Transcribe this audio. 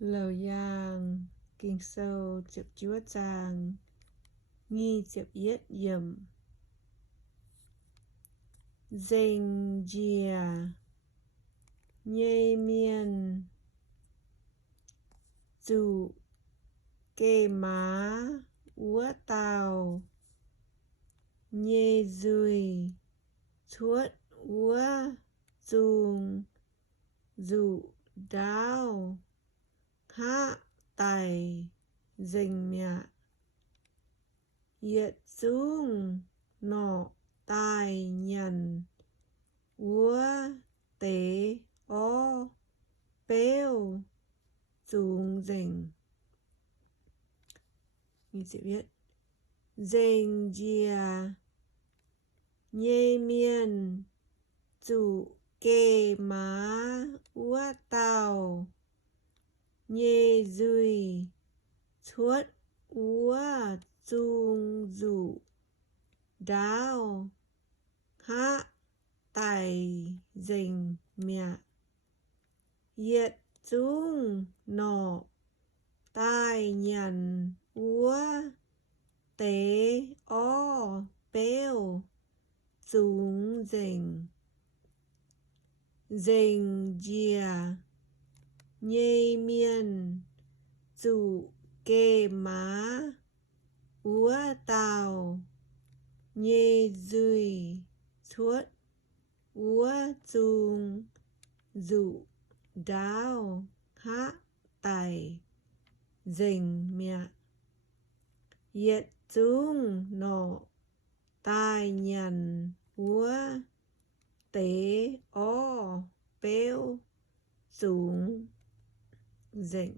Laauc Yaangh Ging sâu chụp chúa chàng nghi chụp yết yểm Ging dìa nhây Mien dù kê má úa tàu nhê dùi chuốt úa dùng dụ đáo hạ tài dình mẹ yết dung nọ tài nhận úa tế ó bêu dùng dình. Mình sẽ viết dình dìa nhê Mien dù kê má úa tàu nhê dùi chuốt úa dung dụ đáo hạ tài dình mẹ yết dung nọ tài nhận úa tế ó bêu dùng dình. Dình dìa nhây Mien dù kê má úa tàu nhê dùi chuốt úa dung dụ đáo hạ tài dình mẹ yết dung nọ tài nhận úa tế ó bêu dùng dình.